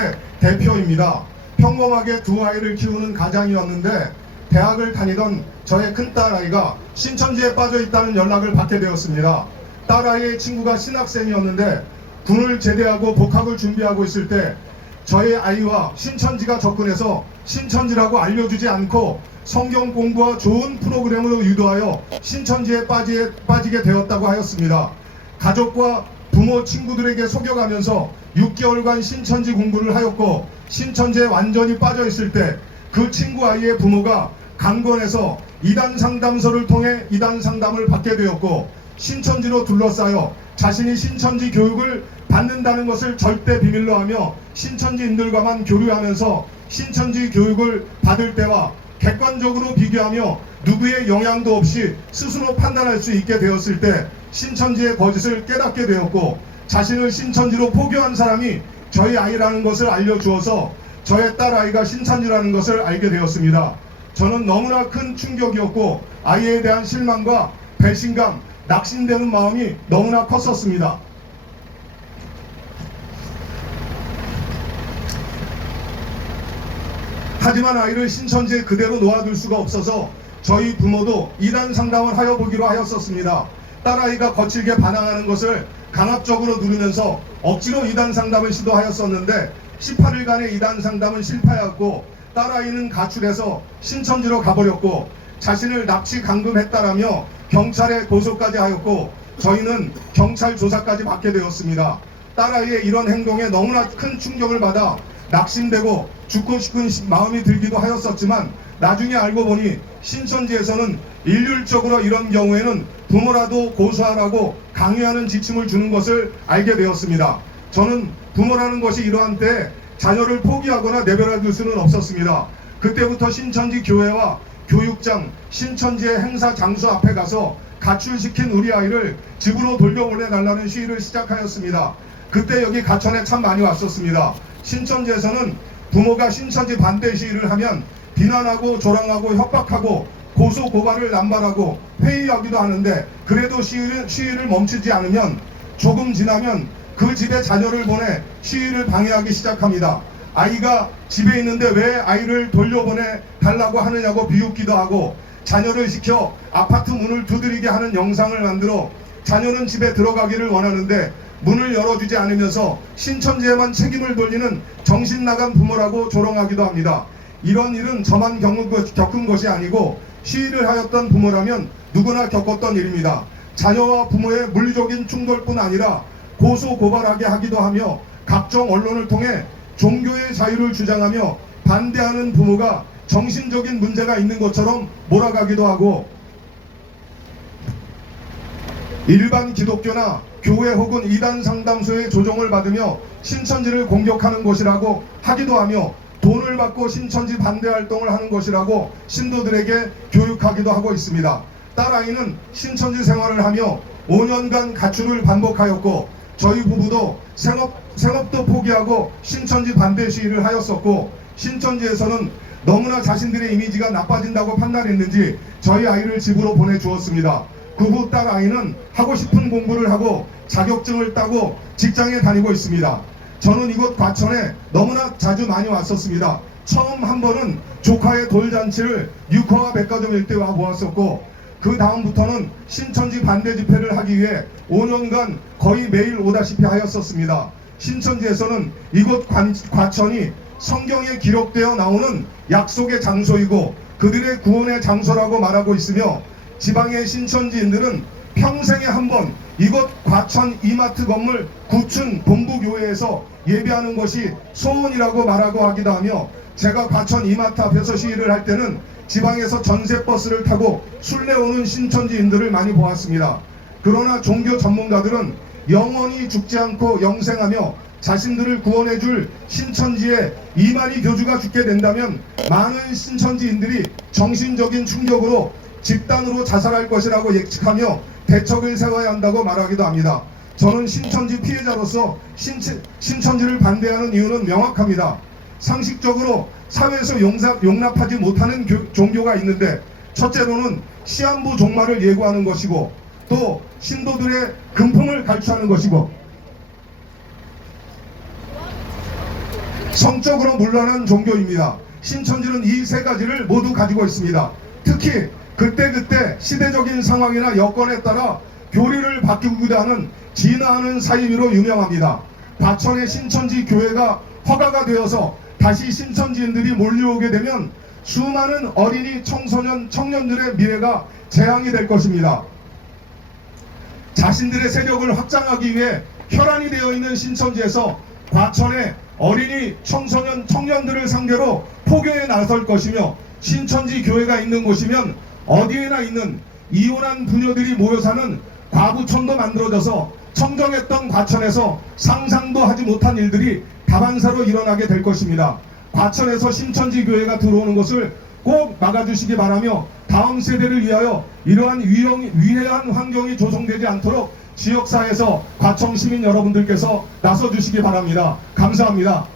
신천지교회 대표입니다. 평범하게 두 아이를 키우는 가장이었는데 대학을 다니던 저의 큰딸아이가 신천지에 빠져 있다는 연락을 받게 되었습니다. 딸아이의 친구가 신학생이었는데 군을 제대하고 복학을 준비하고 있을 때 저의 아이와 신천지가 접근해서 신천지라고 알려주지 않고 성경 공부와 좋은 프로그램으로 유도하여 신천지에 빠지게 되었다고 하였습니다. 가족과 부모 친구들에게 속여가면서 6개월간 신천지 공부를 하였고 신천지에 완전히 빠져 있을 때 그 친구 아이의 부모가 강권해서 이단 상담소를 통해 이단 상담을 받게 되었고 신천지로 둘러싸여 자신이 신천지 교육을 받는다는 것을 절대 비밀로 하며 신천지인들과만 교류하면서 신천지 교육을 받을 때와 객관적으로 비교하며 누구의 영향도 없이 스스로 판단할 수 있게 되었을 때 신천지의 거짓을 깨닫게 되었고 자신을 신천지로 포교한 사람이 저희 아이라는 것을 알려주어서 저의 딸아이가 신천지라는 것을 알게 되었습니다. 저는 너무나 큰 충격이었고 아이에 대한 실망과 배신감, 낙심되는 마음이 너무나 컸었습니다. 하지만 아이를 신천지에 그대로 놓아둘 수가 없어서 저희 부모도 이단 상담을 하여 보기로 하였었습니다. 딸아이가 거칠게 반항하는 것을 강압적으로 누르면서 억지로 이단 상담을 시도하였었는데 18일간의 이단 상담은 실패하였고 딸아이는 가출해서 신천지로 가버렸고 자신을 납치 감금했다라며 경찰에 고소까지 하였고 저희는 경찰 조사까지 받게 되었습니다. 딸아이의 이런 행동에 너무나 큰 충격을 받아 낙심되고 죽고 싶은 마음이 들기도 하였었지만 나중에 알고 보니 신천지에서는 일률적으로 이런 경우에는 부모라도 고소하라고 강요하는 지침을 주는 것을 알게 되었습니다. 저는 부모라는 것이 이러한 때에 자녀를 포기하거나 내버려 둘 수는 없었습니다. 그때부터 신천지 교회와 교육장, 신천지의 행사 장소 앞에 가서 가출시킨 우리 아이를 집으로 돌려보내달라는 시위를 시작하였습니다. 그때 여기 가천에 참 많이 왔었습니다. 신천지에서는 부모가 신천지 반대 시위를 하면 비난하고 조랑하고 협박하고 고소 고발을 남발하고 회의하기도 하는데 그래도 시위를 멈추지 않으면 조금 지나면 그 집에 자녀를 보내 시위를 방해하기 시작합니다. 아이가 집에 있는데 왜 아이를 돌려보내 달라고 하느냐고 비웃기도 하고 자녀를 시켜 아파트 문을 두드리게 하는 영상을 만들어 자녀는 집에 들어가기를 원하는데 문을 열어주지 않으면서 신천지에만 책임을 돌리는 정신나간 부모라고 조롱하기도 합니다. 이런 일은 저만 겪은 것이 아니고 시위를 하였던 부모라면 누구나 겪었던 일입니다. 자녀와 부모의 물리적인 충돌뿐 아니라 고소 고발하게 하기도 하며 각종 언론을 통해 종교의 자유를 주장하며 반대하는 부모가 정신적인 문제가 있는 것처럼 몰아가기도 하고 일반 기독교나 교회 혹은 이단 상담소의 조종을 받으며 신천지를 공격하는 것이라고 하기도 하며 돈을 받고 신천지 반대 활동을 하는 것이라고 신도들에게 교육하기도 하고 있습니다. 딸아이는 신천지 생활을 하며 5년간 가출을 반복하였고 저희 부부도 생업도 포기하고 신천지 반대 시위를 하였었고 신천지에서는 너무나 자신들의 이미지가 나빠진다고 판단했는지 저희 아이를 집으로 보내주었습니다. 그 후 딸아이는 하고 싶은 공부를 하고 자격증을 따고 직장에 다니고 있습니다. 저는 이곳 과천에 너무나 자주 많이 왔었습니다. 처음 한 번은 조카의 돌잔치를 유커와 백화점 일대 와 보았었고 그 다음부터는 신천지 반대 집회를 하기 위해 5년간 거의 매일 오다시피 하였었습니다. 신천지에서는 이곳 과천이 성경에 기록되어 나오는 약속의 장소이고 그들의 구원의 장소라고 말하고 있으며 지방의 신천지인들은 평생에 한 번 이곳 과천 이마트 건물 9층 본부교회에서 예배하는 것이 소원이라고 말하고 하기도 하며 제가 과천 이마트 앞에서 시위를 할 때는 지방에서 전세버스를 타고 순례오는 신천지인들을 많이 보았습니다. 그러나 종교 전문가들은 영원히 죽지 않고 영생하며 자신들을 구원해줄 신천지에 이만희 교주가 죽게 된다면 많은 신천지인들이 정신적인 충격으로 집단으로 자살할 것이라고 예측하며 대책을 세워야 한다고 말하기도 합니다. 저는 신천지 피해자로서 신천지를 반대하는 이유는 명확합니다. 상식적으로 사회에서 용납하지 못하는 종교가 있는데 첫째로는 시한부 종말을 예고하는 것이고 또 신도들의 금품을 갈취하는 것이고 성적으로 물러난 종교입니다. 신천지는 이 세 가지를 모두 가지고 있습니다. 특히 그때그때 시대적인 상황이나 여건에 따라 교리를 바꾸기도 하는 진화하는 사이비로 유명합니다. 과천의 신천지 교회가 허가가 되어서 다시 신천지인들이 몰려오게 되면 수많은 어린이, 청소년, 청년들의 미래가 재앙이 될 것입니다. 자신들의 세력을 확장하기 위해 혈안이 되어 있는 신천지에서 과천의 어린이, 청소년, 청년들을 상대로 포교에 나설 것이며, 신천지 교회가 있는 곳이면 어디에나 있는 이혼한 부녀들이 모여 사는 과부촌도 만들어져서 청정했던 과천에서 상상도 하지 못한 일들이 다반사로 일어나게 될 것입니다. 과천에서 신천지 교회가 들어오는 것을 꼭 막아주시기 바라며, 다음 세대를 위하여 이러한 위대한 환경이 조성되지 않도록 지역사회에서 과천 시민 여러분들께서 나서주시기 바랍니다. 감사합니다.